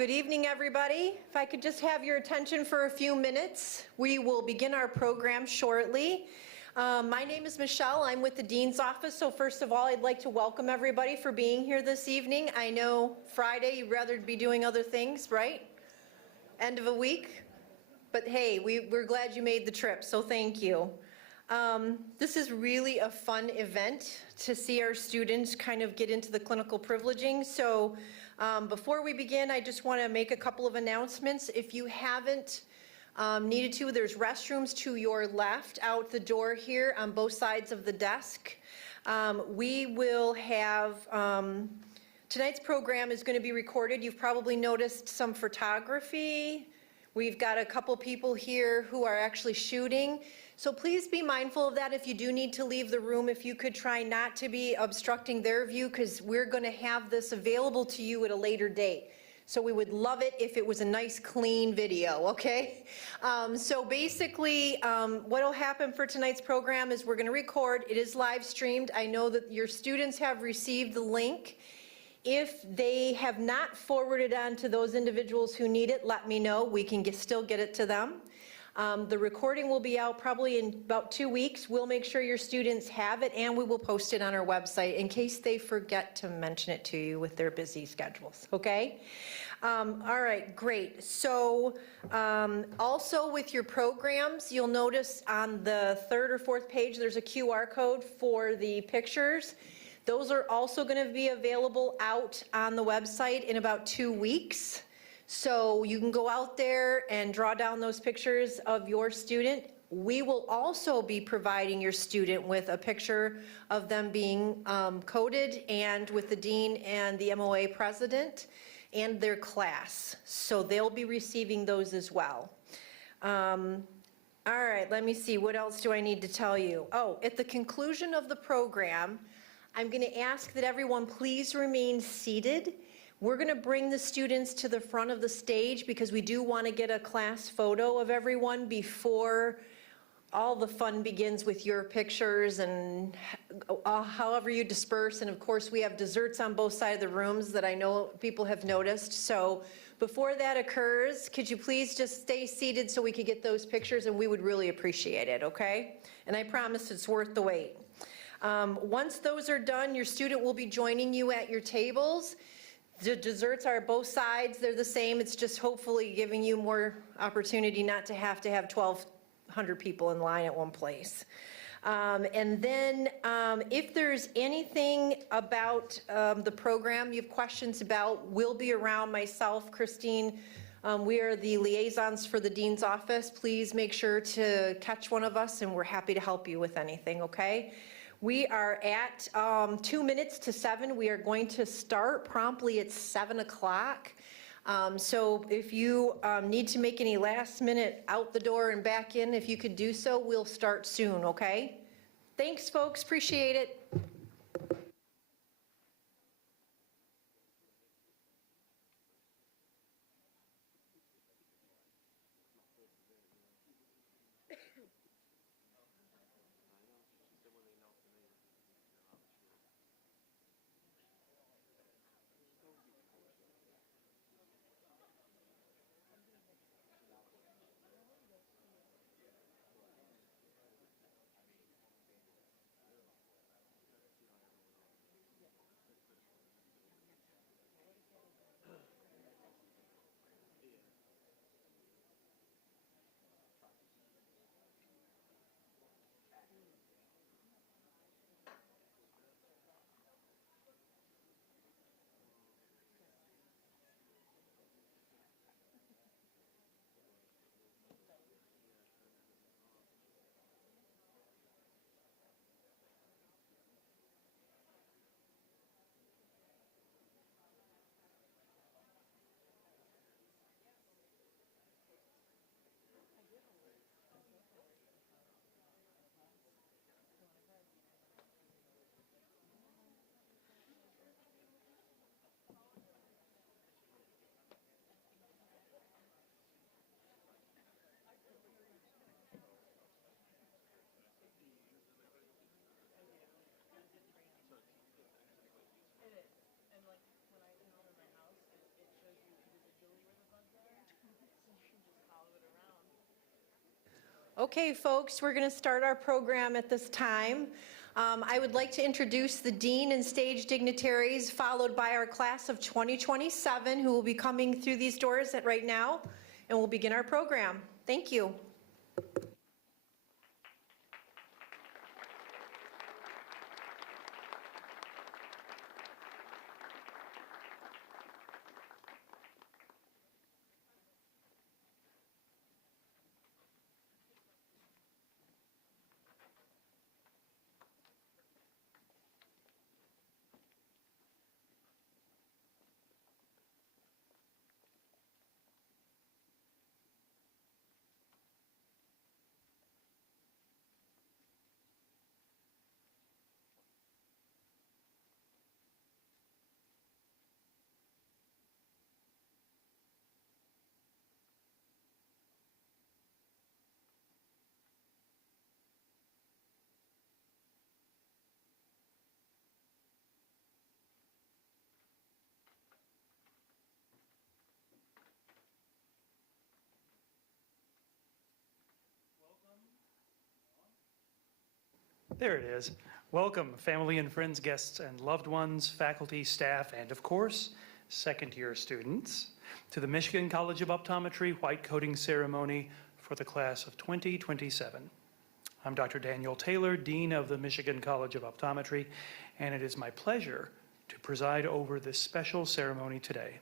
Good evening, everybody. If I could just have your attention for a few minutes, we will begin our program shortly. My name is Michelle. I'm with the Dean's Office. So first of all, I'd like to welcome everybody for being here this evening. I know Friday you'd rather be doing other things, right? End of a week. But hey, we're glad you made the trip, so thank you. This is really a fun event to see our students kind of get into the clinical privileging. So before we begin, I just want to make a couple of announcements. If you haven't needed to, there's restrooms to your left out the door here on both sides of the desk. We will have, tonight's program is going to be recorded. You've probably noticed some photography. We've got a couple people here who are actually shooting. So please be mindful of that if you do need to leave the room. If you could try not to be obstructing their view, because we're going to have this available to you at a later date. So we would love it if it was a nice clean video, okay? So basically what will happen for tonight's program is we're going to record. It is live streamed. I know that your students have received the link. If they have not forwarded on to those individuals who need it, let me know. We can still get it to them. The recording will be out probably in about 2 weeks. We'll make sure your students have it, and we will post it on our website in case they forget to mention it to you with their busy schedules, okay? All right, great. So also with your programs, you'll notice on the third or fourth page, there's a QR code for the pictures. Those are also going to be available out on the website in about 2 weeks. So you can go out there and draw down those pictures of your student. We will also be providing your student with a picture of them being coded and with the dean and the MOA president and their class. So they'll be receiving those as well. All right, let me see. What else do I need to tell you? Oh, at the conclusion of the program, I'm going to ask that everyone please remain seated. We're going to bring the students to the front of the stage because we do want to get a class photo of everyone before all the fun begins with your pictures and however you disperse. And of course, we have desserts on both sides of the rooms that I know people have noticed. So before that occurs, could you please just stay seated so we could get those pictures, and we would really appreciate it, okay? And I promise it's worth the wait. Once those are done, your student will be joining you at your tables. The desserts are both sides. They're the same. It's just hopefully giving you more opportunity not to have 1,200 people in line at one place. And then if there's anything about the program you have questions about, we'll be around. Myself, Christine, we are the liaisons for the Dean's Office. Please make sure to catch one of us, and we're happy to help you with anything, okay? We are at 2 minutes to 7. We are going to start promptly at 7 o'clock. So if you need to make any last minute out the door and back in, if you could do so, we'll start soon, okay? Thanks, folks. Appreciate it. Okay, folks, we're going to start our program at this time. I would like to introduce the Dean and stage dignitaries, followed by our class of 2027, who will be coming through these doors right now, and we'll begin our program. Thank you. There it is. Welcome, family and friends, guests and loved ones, faculty, staff, and of course, second-year students, to the Michigan College of Optometry white coating ceremony for the class of 2027. I'm Dr. Daniel Taylor, Dean of the Michigan College of Optometry, and it is my pleasure to preside over this special ceremony today.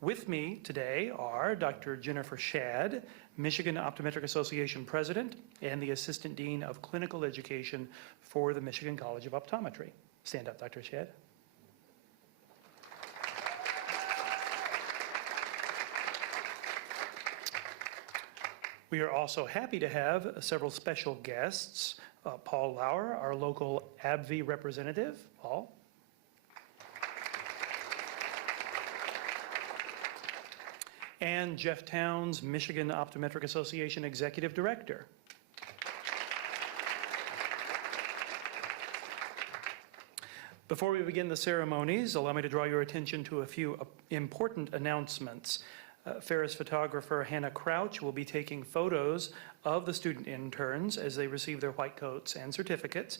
With me today are Dr. Jennifer Shad, Michigan Optometric Association President and the Assistant Dean of Clinical Education for the Michigan College of Optometry. Stand up, Dr. Shad. We are also happy to have several special guests. Paul Lauer, our local AbbVie representative. Paul. And Jeff Towns, Michigan Optometric Association Executive Director. Before we begin the ceremonies, allow me to draw your attention to a few important announcements. Ferris photographer Hannah Crouch will be taking photos of the student interns as they receive their white coats and certificates,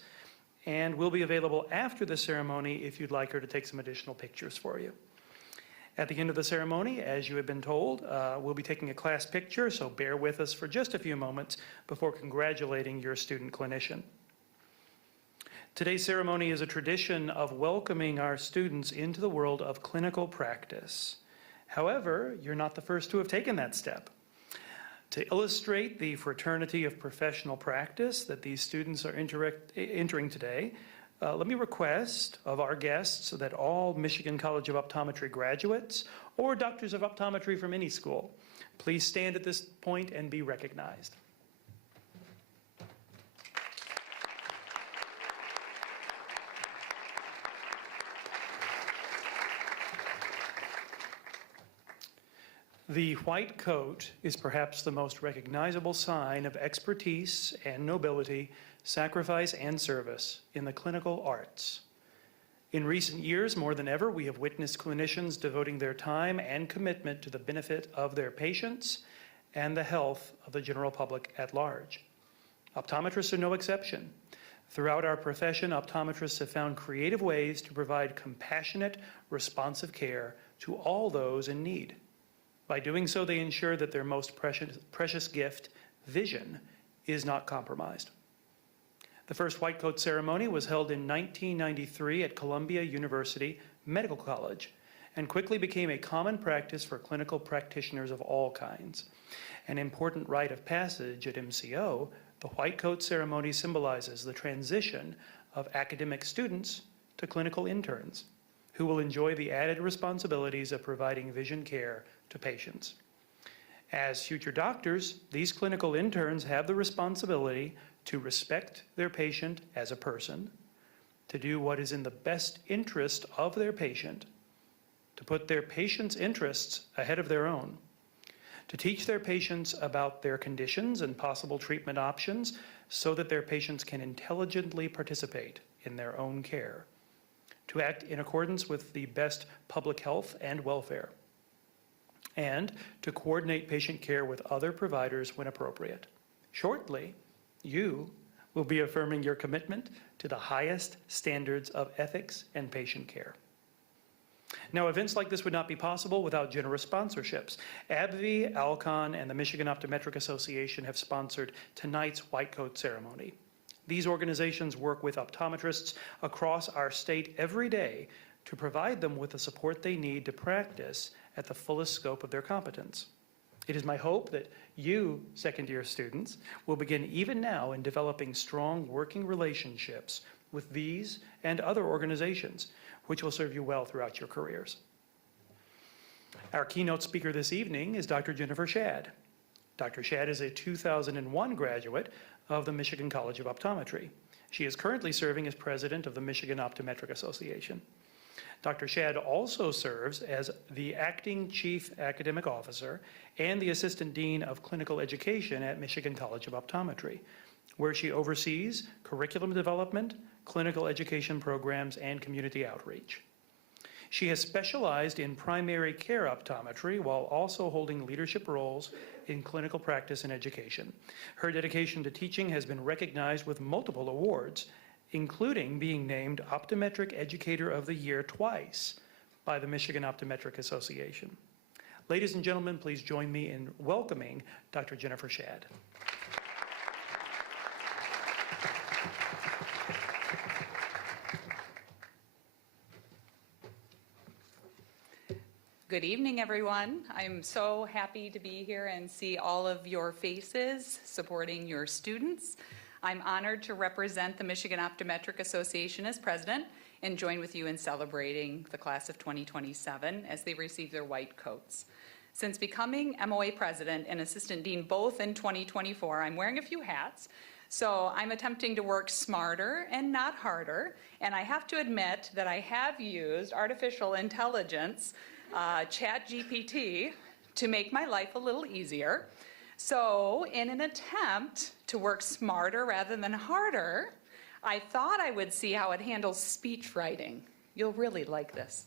and will be available after the ceremony if you'd like her to take some additional pictures for you. At the end of the ceremony, as you have been told, we'll be taking a class picture, so bear with us for just a few moments before congratulating your student clinician. Today's ceremony is a tradition of welcoming our students into the world of clinical practice. However, you're not the first to have taken that step. To illustrate the fraternity of professional practice that these students are entering today, let me request of our guests that all Michigan College of Optometry graduates or doctors of optometry from any school, please stand at this point and be recognized. The white coat is perhaps the most recognizable sign of expertise and nobility, sacrifice and service in the clinical arts. In recent years, more than ever, we have witnessed clinicians devoting their time and commitment to the benefit of their patients and the health of the general public at large. Optometrists are no exception. Throughout our profession, optometrists have found creative ways to provide compassionate, responsive care to all those in need. By doing so, they ensure that their most precious gift, vision, is not compromised. The first white coat ceremony was held in 1993 at Columbia University Medical College and quickly became a common practice for clinical practitioners of all kinds. An important rite of passage at MCO, the white coat ceremony symbolizes the transition of academic students to clinical interns, who will enjoy the added responsibilities of providing vision care to patients. As future doctors, these clinical interns have the responsibility to respect their patient as a person, to do what is in the best interest of their patient, to put their patient's interests ahead of their own, to teach their patients about their conditions and possible treatment options so that their patients can intelligently participate in their own care, to act in accordance with the best public health and welfare, and to coordinate patient care with other providers when appropriate. Shortly, you will be affirming your commitment to the highest standards of ethics and patient care. Now, events like this would not be possible without generous sponsorships. AbbVie, Alcon, and the Michigan Optometric Association have sponsored tonight's white coat ceremony. These organizations work with optometrists across our state every day to provide them with the support they need to practice at the fullest scope of their competence. It is my hope that you, second-year students, will begin even now in developing strong working relationships with these and other organizations, which will serve you well throughout your careers. Our keynote speaker this evening is Dr. Jennifer Shad. Dr. Shad is a 2001 graduate of the Michigan College of Optometry. She is currently serving as president of the Michigan Optometric Association. Dr. Shad also serves as the acting chief academic officer and the assistant dean of clinical education at Michigan College of Optometry, where she oversees curriculum development, clinical education programs, and community outreach. She has specialized in primary care optometry while also holding leadership roles in clinical practice and education. Her dedication to teaching has been recognized with multiple awards, including being named Optometric Educator of the Year twice by the Michigan Optometric Association. Ladies and gentlemen, please join me in welcoming Dr. Jennifer Shad. Good evening, everyone. I'm so happy to be here and see all of your faces supporting your students. I'm honored to represent the Michigan Optometric Association as president and join with you in celebrating the class of 2027 as they receive their white coats. Since becoming MOA president and assistant dean both in 2024, I'm wearing a few hats. So I'm attempting to work smarter and not harder. And I have to admit that I have used artificial intelligence, ChatGPT, to make my life a little easier. So in an attempt to work smarter rather than harder, I thought I would see how it handles speech writing. You'll really like this.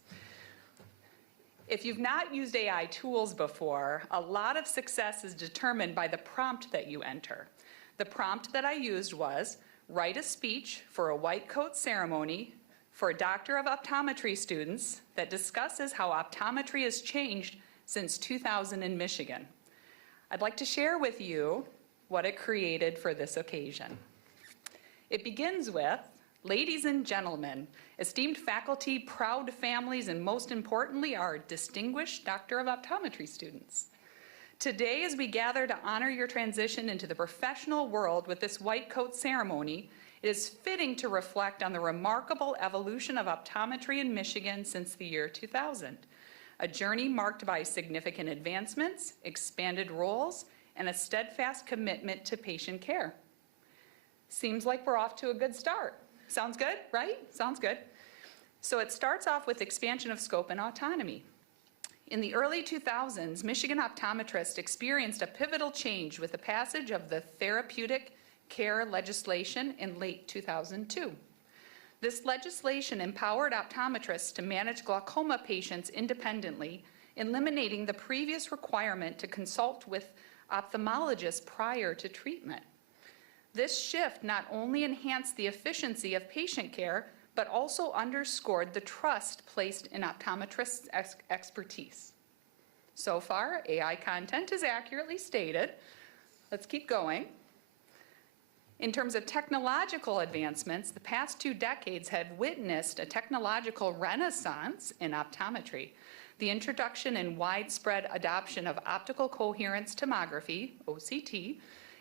If you've not used AI tools before, a lot of success is determined by the prompt that you enter. The prompt that I used was, write a speech for a white coat ceremony for a Doctor of Optometry students that discusses how optometry has changed since 2000 in Michigan. I'd like to share with you what it created for this occasion. It begins with, ladies and gentlemen, esteemed faculty, proud families, and most importantly, our distinguished Doctor of Optometry students. Today, as we gather to honor your transition into the professional world with this white coat ceremony, it is fitting to reflect on the remarkable evolution of optometry in Michigan since the year 2000. A journey marked by significant advancements, expanded roles, and a steadfast commitment to patient care. Seems like we're off to a good start. Sounds good, right? Sounds good. So it starts off with expansion of scope and autonomy. In the early 2000s, Michigan optometrists experienced a pivotal change with the passage of the therapeutic care legislation in late 2002. This legislation empowered optometrists to manage glaucoma patients independently, eliminating the previous requirement to consult with ophthalmologists prior to treatment. This shift not only enhanced the efficiency of patient care, but also underscored the trust placed in optometrists' expertise. So far, AI content is accurately stated. Let's keep going. In terms of technological advancements, the past 2 decades have witnessed a technological renaissance in optometry. The introduction and widespread adoption of optical coherence tomography, OCT,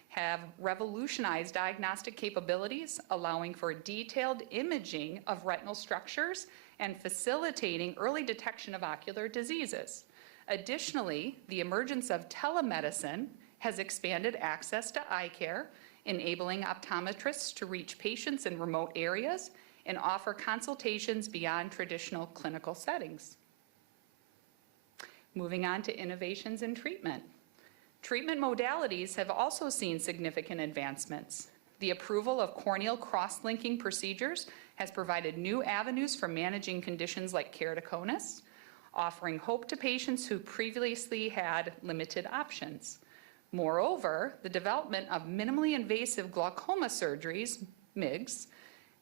have revolutionized diagnostic capabilities, allowing for detailed imaging of retinal structures and facilitating early detection of ocular diseases. Additionally, the emergence of telemedicine has expanded access to eye care, enabling optometrists to reach patients in remote areas and offer consultations beyond traditional clinical settings. Moving on to innovations in treatment. Treatment modalities have also seen significant advancements. The approval of corneal cross-linking procedures has provided new avenues for managing conditions like keratoconus, offering hope to patients who previously had limited options. Moreover, the development of minimally invasive glaucoma surgeries, MIGS,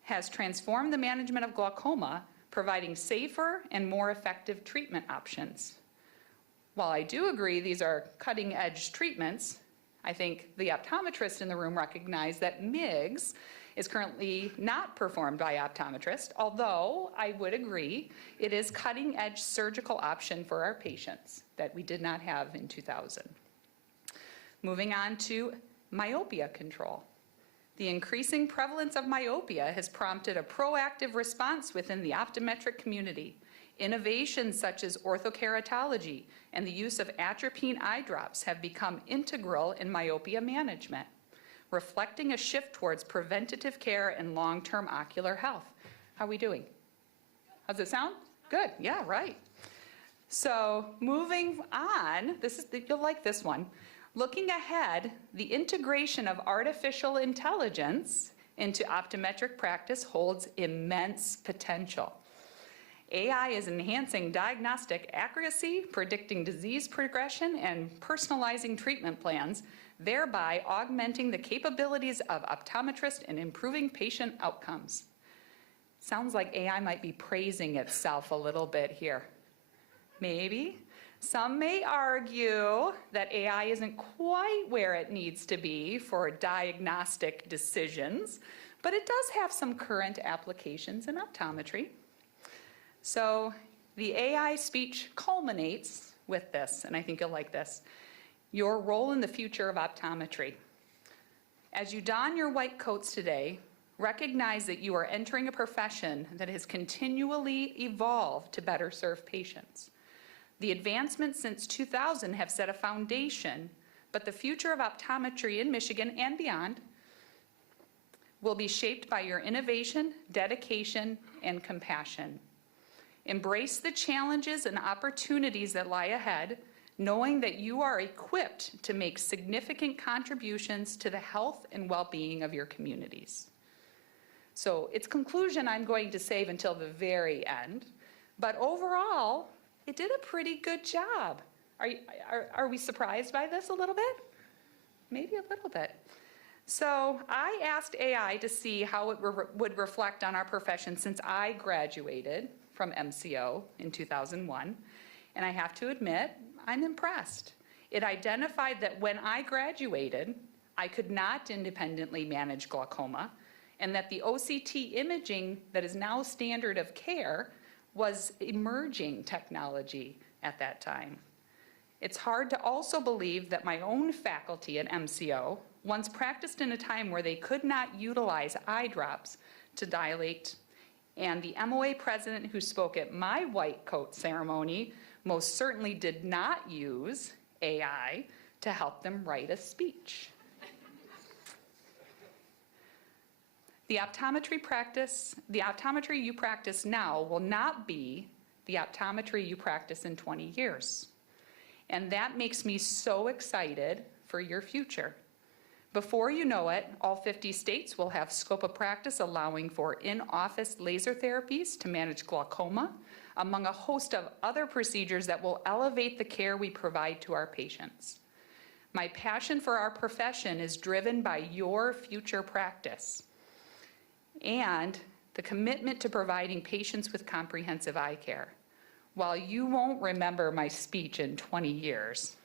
has transformed the management of glaucoma, providing safer and more effective treatment options. While I do agree these are cutting-edge treatments, I think the optometrists in the room recognize that MIGS is currently not performed by optometrists, although I would agree it is cutting-edge surgical option for our patients that we did not have in 2000. Moving on to myopia control. The increasing prevalence of myopia has prompted a proactive response within the optometric community. Innovations such as orthokeratology and the use of atropine eye drops have become integral in myopia management, reflecting a shift towards preventative care and long-term ocular health. How are we doing? How's it sound? Good, yeah, right. So moving on, you'll like this one. Looking ahead, the integration of artificial intelligence into optometric practice holds immense potential. AI is enhancing diagnostic accuracy, predicting disease progression, and personalizing treatment plans, thereby augmenting the capabilities of optometrists and improving patient outcomes. Sounds like AI might be praising itself a little bit here. Maybe. Some may argue that AI isn't quite where it needs to be for diagnostic decisions, but it does have some current applications in optometry. So the AI speech culminates with this, and I think you'll like this. Your role in the future of optometry. As you don your white coats today, recognize that you are entering a profession that has continually evolved to better serve patients. The advancements since 2000 have set a foundation, but the future of optometry in Michigan and beyond will be shaped by your innovation, dedication, and compassion. Embrace the challenges and opportunities that lie ahead, knowing that you are equipped to make significant contributions to the health and well-being of your communities. So its conclusion I'm going to save until the very end, but overall, it did a pretty good job. Are we surprised by this a little bit? Maybe a little bit. So I asked AI to see how it would reflect on our profession since I graduated from MCO in 2001, and I have to admit, I'm impressed. It identified that when I graduated, I could not independently manage glaucoma, and that the OCT imaging that is now standard of care was emerging technology at that time. It's hard to also believe that my own faculty at MCO once practiced in a time where they could not utilize eye drops to dilate, and the MOA president who spoke at my white coat ceremony most certainly did not use AI to help them write a speech. The optometry you practice now will not be the optometry you practice in 20 years. And that makes me so excited for your future. Before you know it, all 50 states will have scope of practice allowing for in-office laser therapies to manage glaucoma, among a host of other procedures that will elevate the care we provide to our patients. My passion for our profession is driven by your future practice and the commitment to providing patients with comprehensive eye care. While you won't remember my speech in 20 years,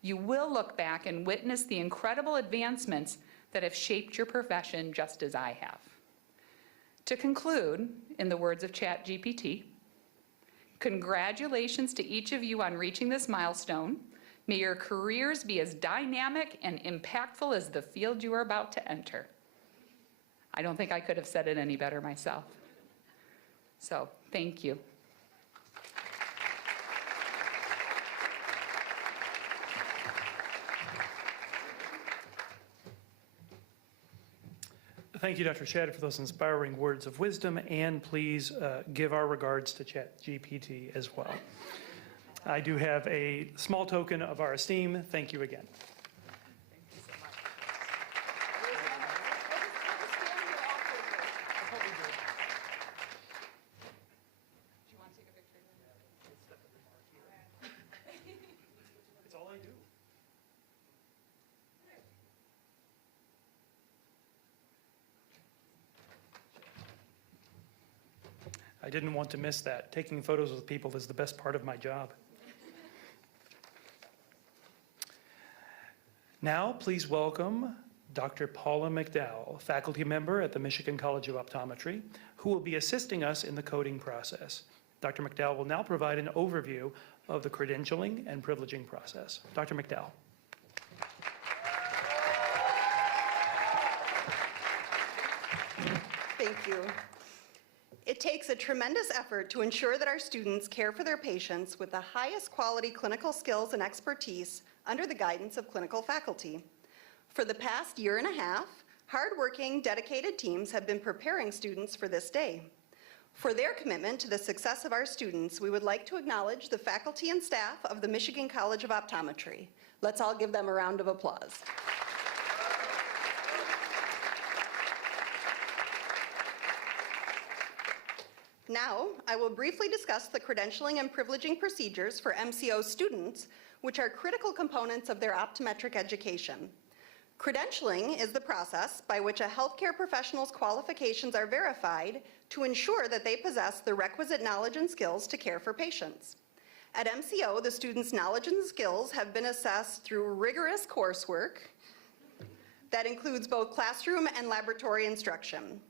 you will look back and witness the incredible advancements that have shaped your profession just as I have. To conclude, in the words of ChatGPT, congratulations to each of you on reaching this milestone. May your careers be as dynamic and impactful as the field you are about to enter. I don't think I could have said it any better myself. So, thank you. Thank you, Dr. Shad, for those inspiring words of wisdom, and please give our regards to ChatGPT as well. I do have a small token of our esteem. Thank you again. It's all I do. I didn't want to miss that. Taking photos with people is the best part of my job. Now, please welcome Dr. Paula McDowell, faculty member at the Michigan College of Optometry, who will be assisting us in the coding process. Dr. McDowell will now provide an overview of the credentialing and privileging process. Dr. McDowell. Thank you. It takes a tremendous effort to ensure that our students care for their patients with the highest quality clinical skills and expertise under the guidance of clinical faculty. For the past year and a half, hardworking, dedicated teams have been preparing students for this day. For their commitment to the success of our students, we would like to acknowledge the faculty and staff of the Michigan College of Optometry. Let's all give them a round of applause. Now, I will briefly discuss the credentialing and privileging procedures for MCO students, which are critical components of their optometric education. Credentialing is the process by which a healthcare professional's qualifications are verified to ensure that they possess the requisite knowledge and skills to care for patients. At MCO, the students' knowledge and skills have been assessed through rigorous coursework that includes both classroom and laboratory instruction.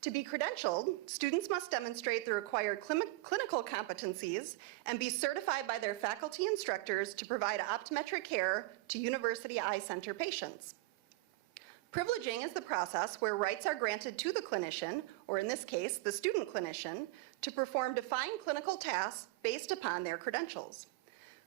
To be credentialed, students must demonstrate the required clinical competencies and be certified by their faculty instructors to provide optometric care to University Eye Center patients. Privileging is the process where rights are granted to the clinician, or in this case, the student clinician, to perform defined clinical tasks based upon their credentials.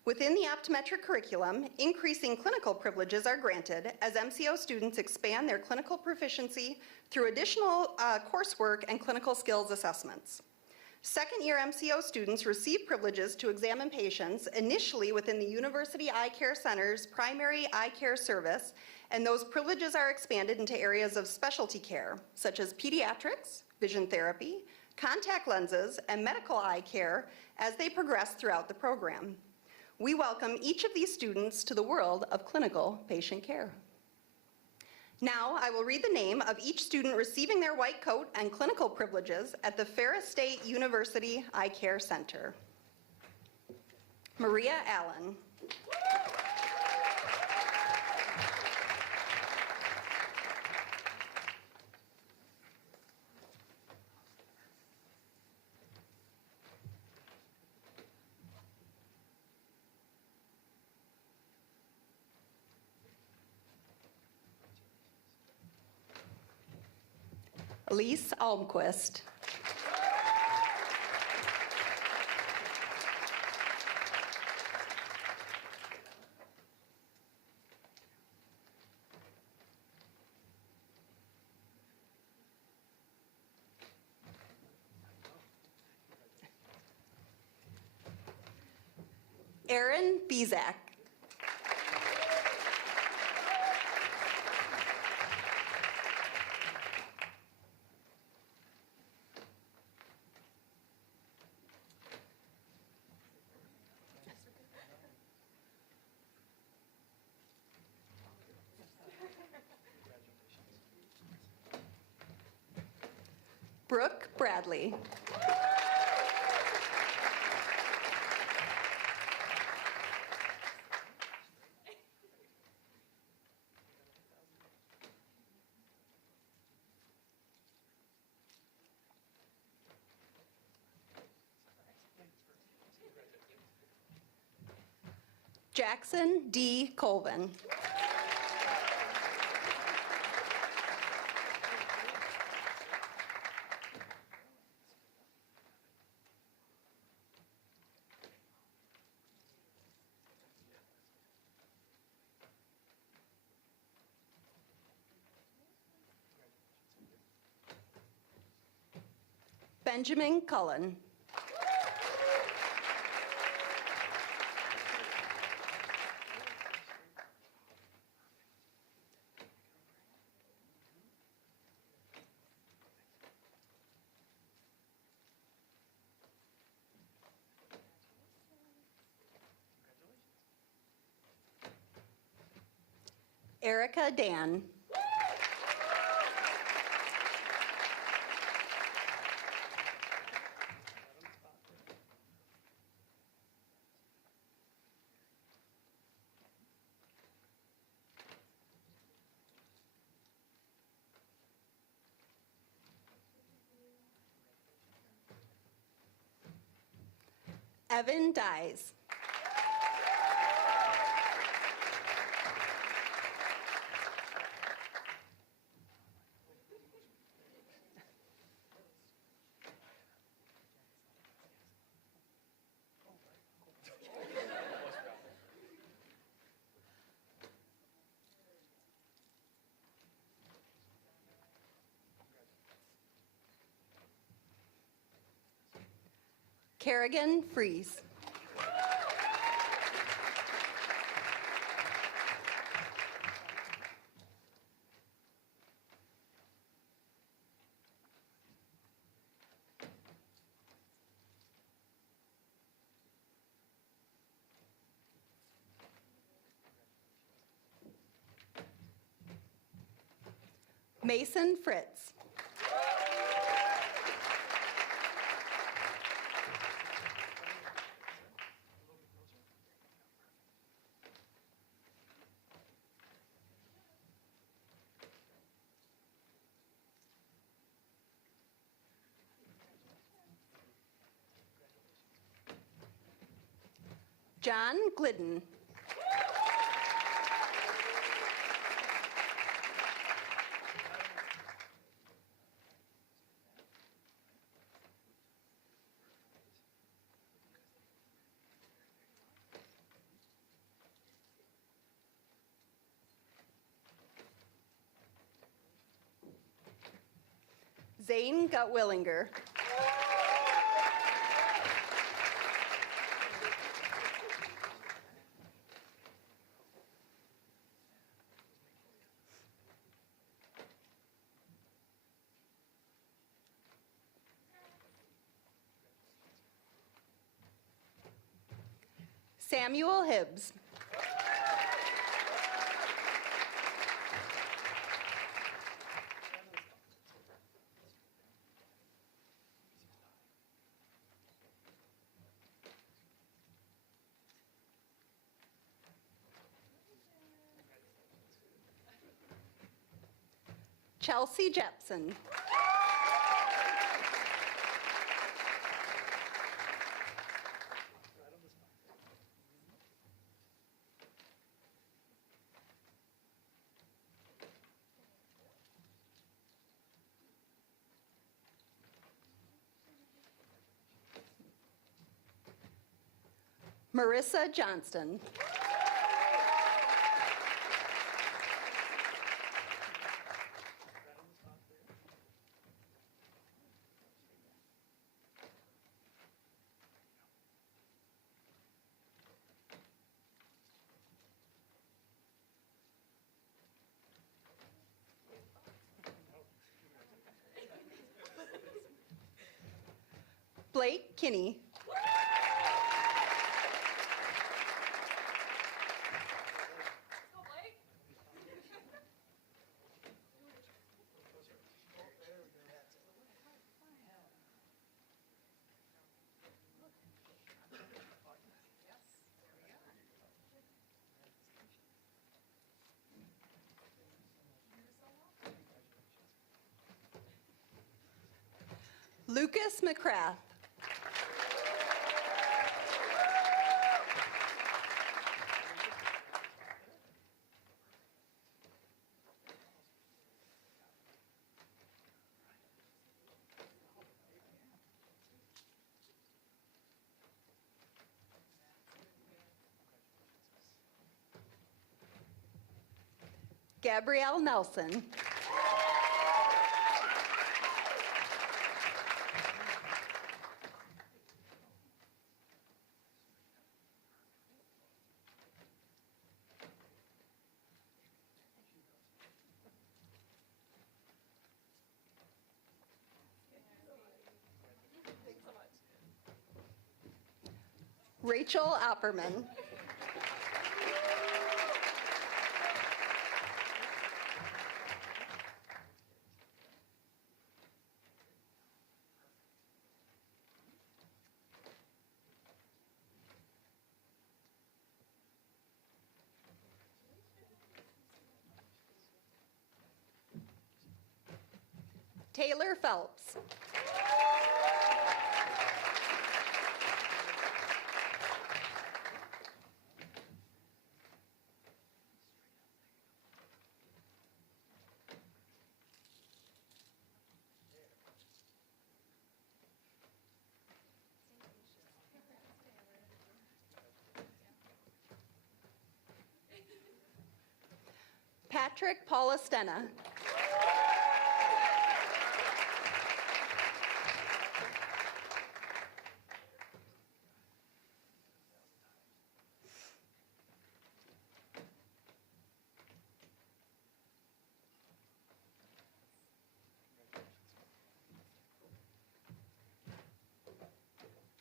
Within the optometric curriculum, increasing clinical privileges are granted as MCO students expand their clinical proficiency through additional coursework and clinical skills assessments. Second-year MCO students receive privileges to examine patients initially within the University Eye Care Center's primary eye care service, and those privileges are expanded into areas of specialty care, such as pediatrics, vision therapy, contact lenses, and medical eye care as they progress throughout the program. We welcome each of these students to the world of clinical patient care. Now, I will read the name of each student receiving their white coat and clinical privileges at the Ferris State University Eye Care Center. Maria Allen. Elise Almquist. Aaron Bezak. Brooke Bradley. Jackson D. Colvin. Benjamin Cullen. Erica Dan. Evan Dyes. Kerrigan Fries. Mason Fritz. John Glidden. Zane Gutwillinger. Samuel Hibbs. Chelsea Jepson. Marissa Johnston. Blake Kinney. Lucas McCrath. Gabrielle Nelson. Rachel Opperman. Taylor Phelps. Patrick Paulistena.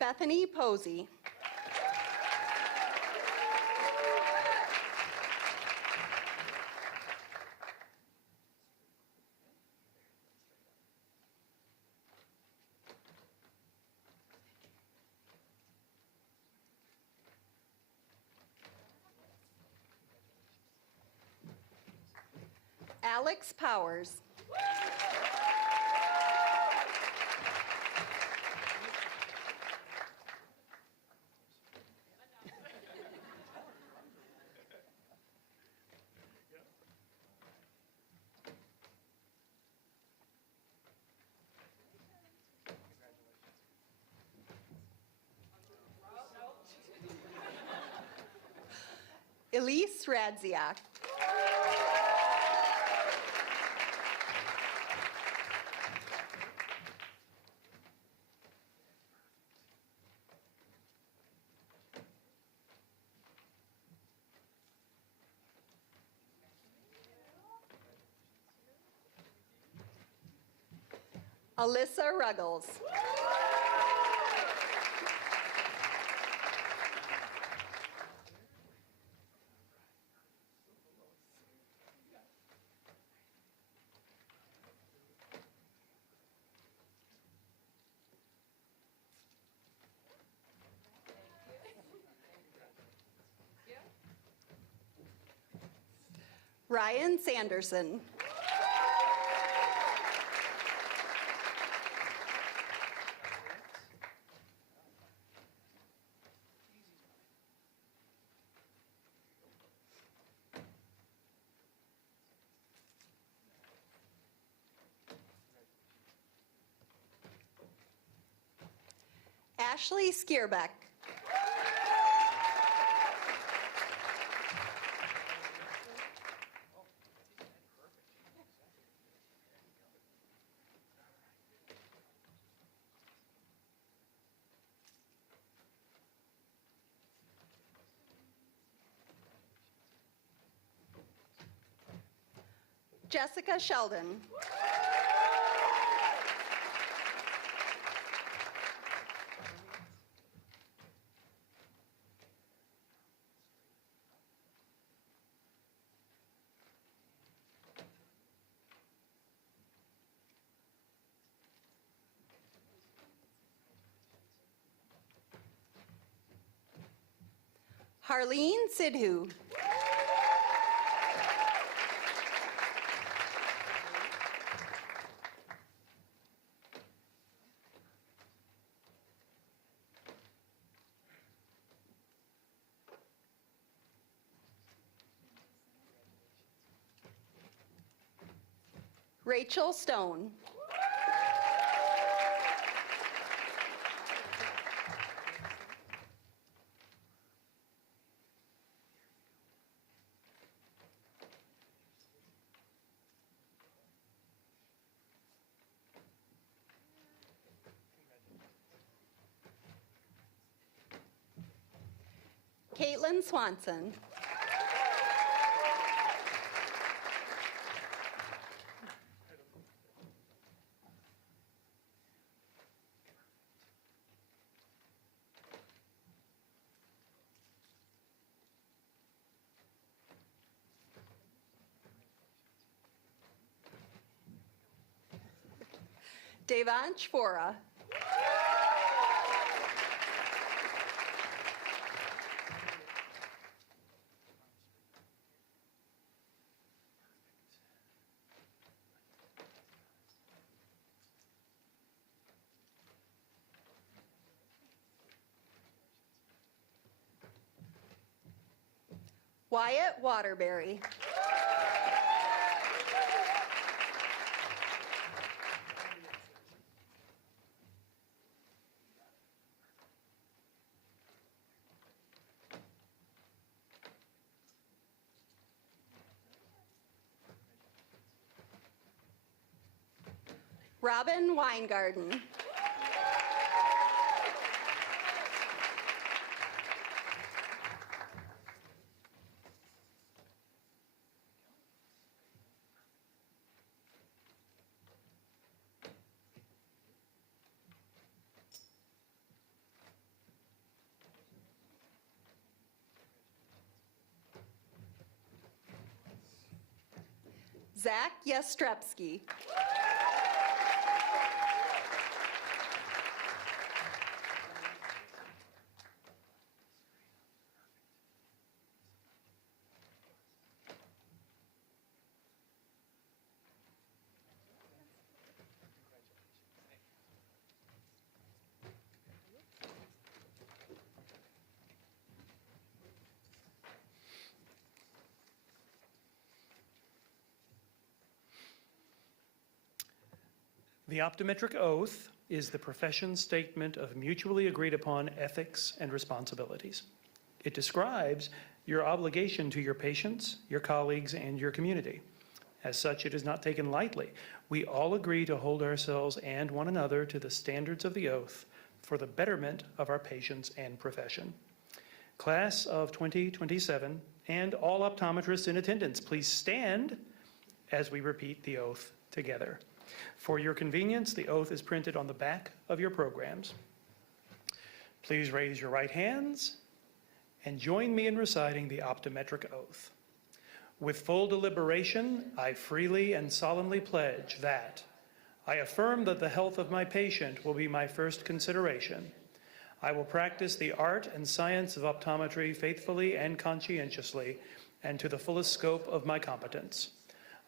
Bethany Posey. Alex Powers. Elise Radziak. Alyssa Ruggles. Ryan Sanderson. Ashley Skierbeck. Jessica Sheldon. Harleen Sidhu. Rachel Stone. Caitlin Swanson. Devansh Vora. Wyatt Waterbury. Robin Weingarten. Zach Yastrepski. The Optometric Oath is the profession's statement of mutually agreed upon ethics and responsibilities. It describes your obligation to your patients, your colleagues, and your community. As such, it is not taken lightly. We all agree to hold ourselves and one another to the standards of the oath for the betterment of our patients and profession. Class of 2027 and all optometrists in attendance, please stand as we repeat the oath together. For your convenience, the oath is printed on the back of your programs. Please raise your right hands and join me in reciting the optometric oath. With full deliberation, I freely and solemnly pledge that I affirm that the health of my patient will be my first consideration. I will practice the art and science of optometry faithfully and conscientiously and to the fullest scope of my competence.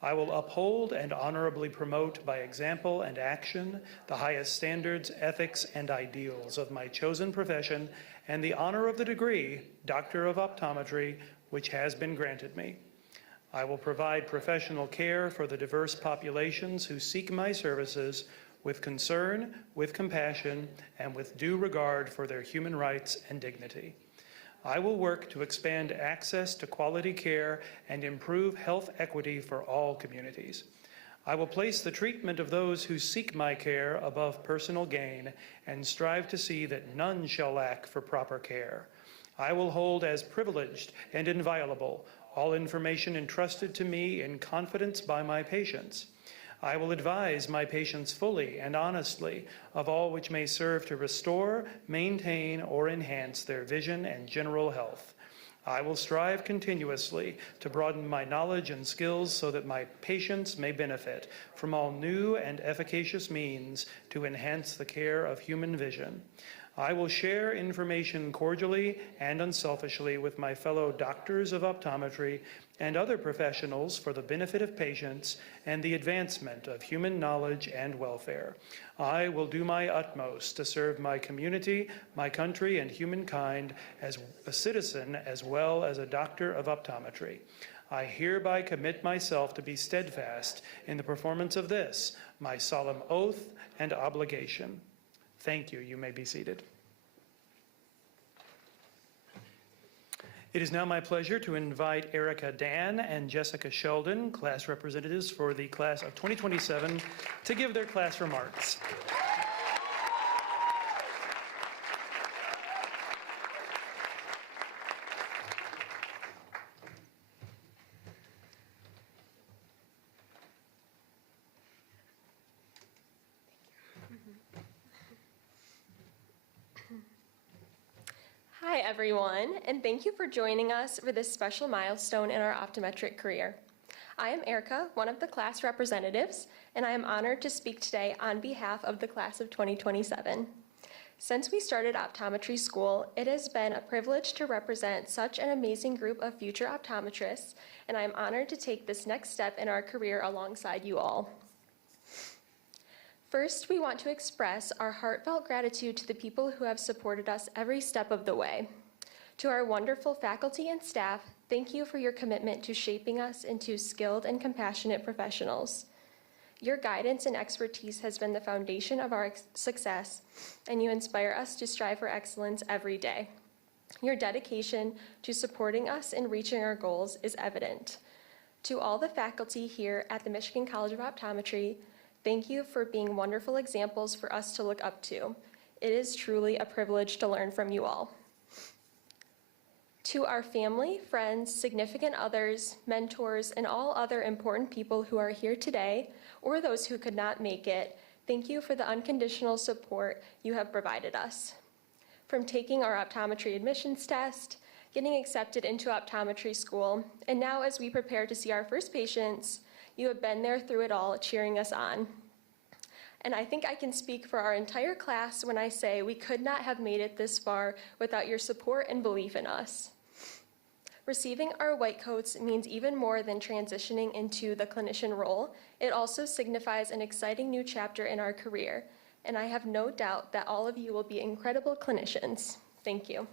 I will uphold and honorably promote by example and action the highest standards, ethics, and ideals of my chosen profession and the honor of the degree, Doctor of Optometry, which has been granted me. I will provide professional care for the diverse populations who seek my services with concern, with compassion, and with due regard for their human rights and dignity. I will work to expand access to quality care and improve health equity for all communities. I will place the treatment of those who seek my care above personal gain and strive to see that none shall lack for proper care. I will hold as privileged and inviolable all information entrusted to me in confidence by my patients. I will advise my patients fully and honestly of all which may serve to restore, maintain, or enhance their vision and general health. I will strive continuously to broaden my knowledge and skills so that my patients may benefit from all new and efficacious means to enhance the care of human vision. I will share information cordially and unselfishly with my fellow doctors of optometry and other professionals for the benefit of patients and the advancement of human knowledge and welfare. I will do my utmost to serve my community, my country, and humankind as a citizen as well as a doctor of optometry. I hereby commit myself to be steadfast in the performance of this, my solemn oath and obligation. Thank you. You may be seated. It is now my pleasure to invite Erica Dan and Jessica Sheldon, class representatives for the class of 2027, to give their class remarks. Hi everyone, and thank you for joining us for this special milestone in our optometric career. I am Erica, one of the class representatives, and I am honored to speak today on behalf of the class of 2027. Since we started optometry school, it has been a privilege to represent such an amazing group of future optometrists, and I am honored to take this next step in our career alongside you all. First, we want to express our heartfelt gratitude to the people who have supported us every step of the way. To our wonderful faculty and staff, thank you for your commitment to shaping us into skilled and compassionate professionals. Your guidance and expertise has been the foundation of our success, and you inspire us to strive for excellence every day. Your dedication to supporting us in reaching our goals is evident. To all the faculty here at the Michigan College of Optometry, Thank you for being wonderful examples for us to look up to. It is truly a privilege to learn from you all. To our family, friends, significant others, mentors, and all other important people who are here today, or those who could not make it, thank you for the unconditional support you have provided us. From taking our optometry admissions test, getting accepted into optometry school, and now as we prepare to see our first patients, you have been there through it all, cheering us on. And I think I can speak for our entire class when I say we could not have made it this far without your support and belief in us. Receiving our white coats means even more than transitioning into the clinician role. It also signifies an exciting new chapter in our career, and I have no doubt that all of you will be incredible clinicians. Thank you.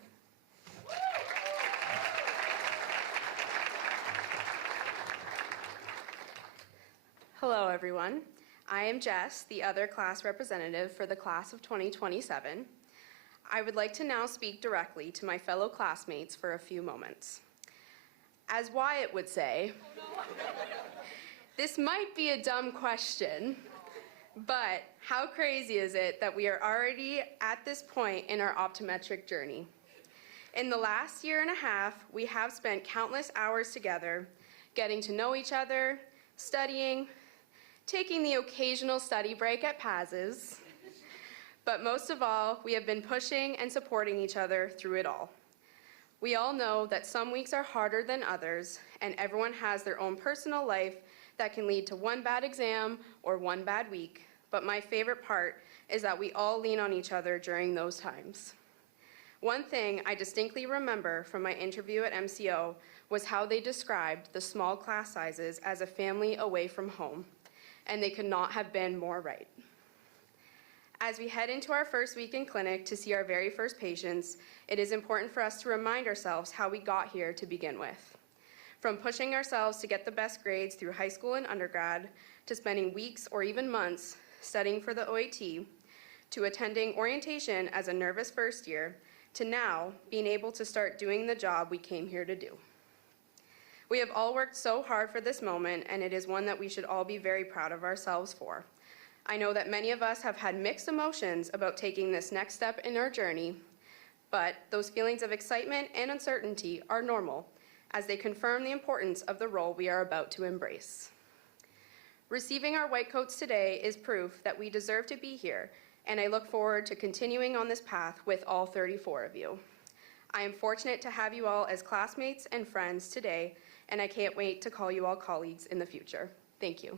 Hello, everyone. I am Jess, the other class representative for the class of 2027. I would like to now speak directly to my fellow classmates for a few moments. As Wyatt would say, this might be a dumb question, but how crazy is it that we are already at this point in our optometric journey? In the last year and a half, we have spent countless hours together, getting to know each other, studying, taking the occasional study break at PASs, but most of all, we have been pushing and supporting each other through it all. We all know that some weeks are harder than others, and everyone has their own personal life that can lead to one bad exam or one bad week, but my favorite part is that we all lean on each other during those times. One thing I distinctly remember from my interview at MCO was how they described the small class sizes as a family away from home, and they could not have been more right. As we head into our first week in clinic to see our very first patients, it is important for us to remind ourselves how we got here to begin with. From pushing ourselves to get the best grades through high school and undergrad, to spending weeks or even months studying for the OAT, to attending orientation as a nervous first year, to now being able to start doing the job we came here to do. We have all worked so hard for this moment, and it is one that we should all be very proud of ourselves for. I know that many of us have had mixed emotions about taking this next step in our journey, but those feelings of excitement and uncertainty are normal, as they confirm the importance of the role we are about to embrace. Receiving our white coats today is proof that we deserve to be here, and I look forward to continuing on this path with all 34 of you. I am fortunate to have you all as classmates and friends today, and I can't wait to call you all colleagues in the future. Thank you.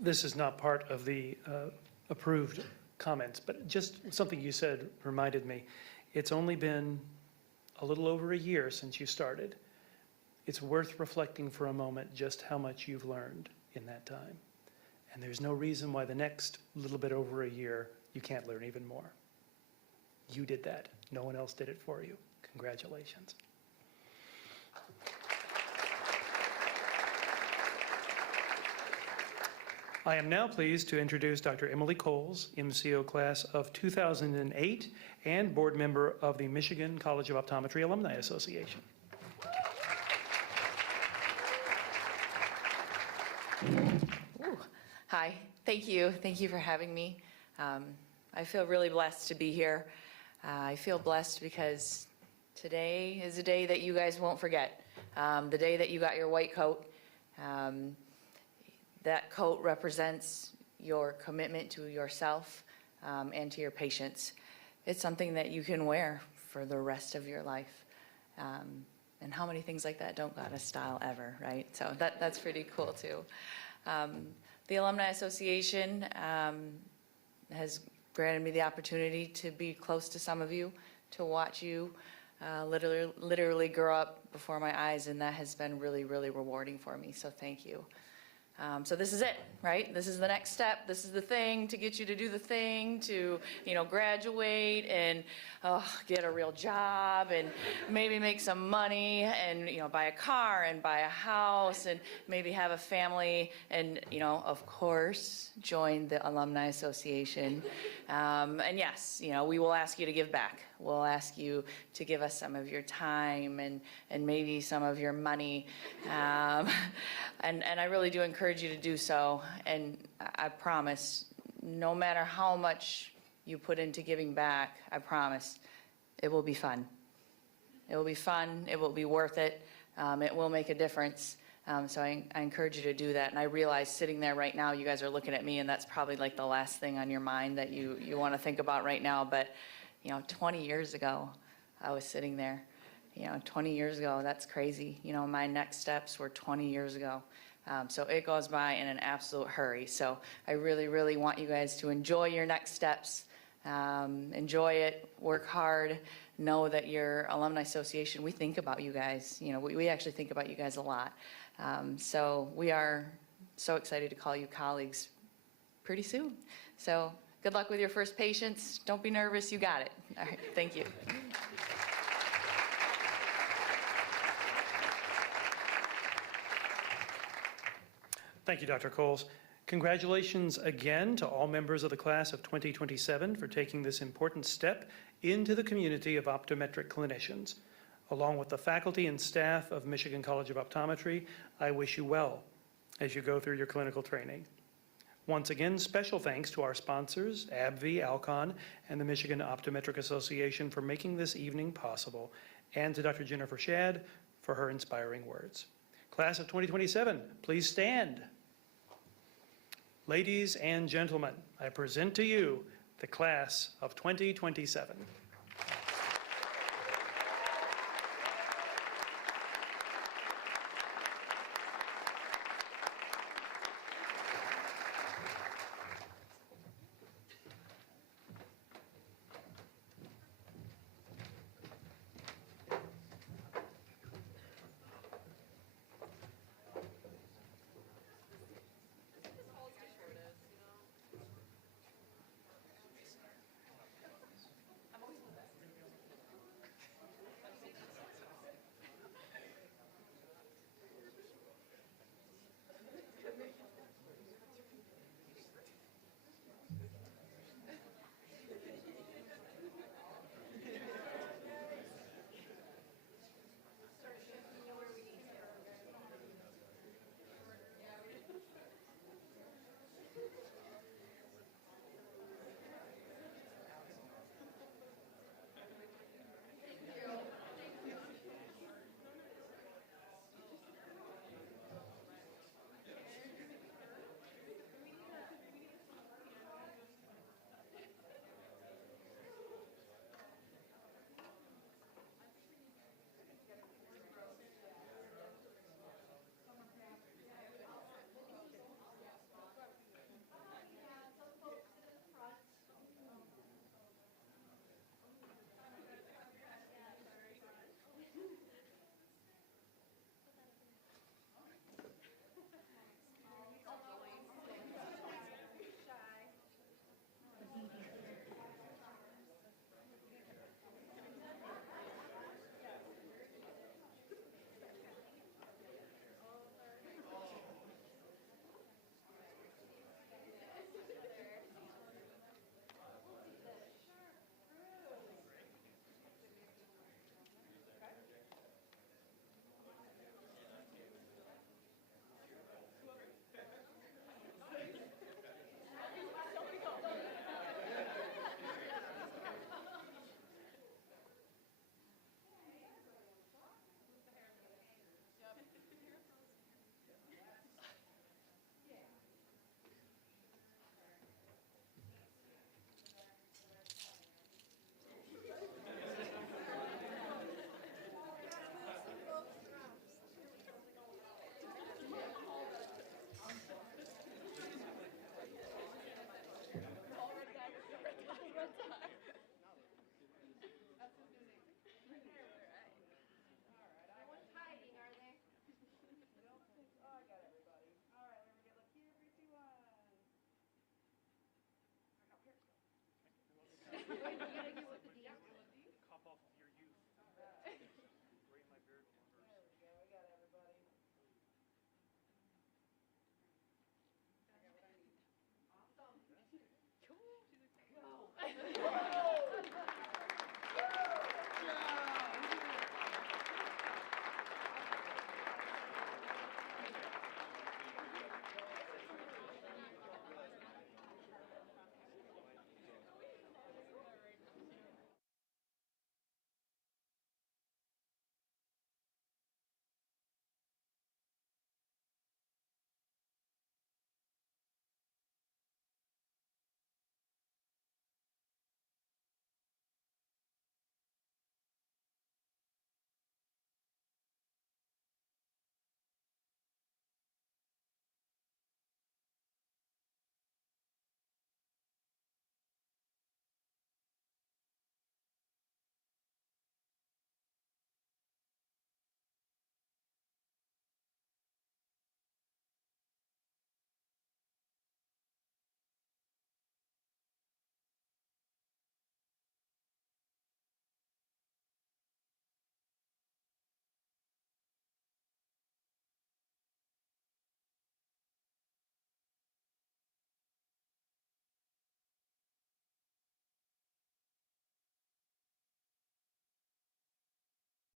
This is not part of the approved comments, but just something you said reminded me. It's only been a little over a year since you started. It's worth reflecting for a moment just how much you've learned in that time. And there's no reason why the next little bit over a year you can't learn even more. You did that. No one else did it for you. Congratulations. I am now pleased to introduce Dr. Emily Coles, MCO class of 2008 and board member of the Michigan College of Optometry Alumni Association. Hi, thank you. Thank you for having me. I feel really blessed to be here. I feel blessed because today is a day that you guys won't forget. The day that you got your white coat. That coat represents your commitment to yourself and to your patients. It's something that you can wear for the rest of your life. And how many things like that don't got a style ever, right? So that's pretty cool too. The Alumni Association has granted me the opportunity to be close to some of you, to watch you literally grow up before my eyes, and that has been really, really rewarding for me, so thank you. So this is it, right? This is the next step. This is the thing to get you to do the thing, to, graduate and get a real job and maybe make some money and, buy a car and buy a house and maybe have a family and, of course, join the Alumni Association. And yes, we will ask you to give back. We'll ask you to give us some of your time and maybe some of your money. And I really do encourage you to do so. And I promise, no matter how much you put into giving back, I promise, it will be fun. It will be fun. It will be worth it. It will make a difference. So I encourage you to do that. And I realize sitting there right now, you guys are looking at me, and that's probably like the last thing on your mind that you want to think about right now. But, 20 years ago, I was sitting there. 20 years ago, that's crazy. My next steps were 20 years ago. So it goes by in an absolute hurry. So I really, really want you guys to enjoy your next steps. Enjoy it, work hard, know that your alumni association, we think about you guys. We actually think about you guys a lot. So we are so excited to call you colleagues pretty soon. So good luck with your first patients. Don't be nervous, you got it. All right, thank you. Thank you, Dr. Coles. Congratulations again to all members of the class of 2027 for taking this important step into the community of optometric clinicians. Along with the faculty and staff of Michigan College of Optometry, I wish you well as you go through your clinical training. Once again, special thanks to our sponsors, AbbVie, Alcon, and the Michigan Optometric Association for making this evening possible, and to Dr. Jennifer Shad for her inspiring words. Class of 2027, please stand. Ladies and gentlemen, I present to you the class of 2027.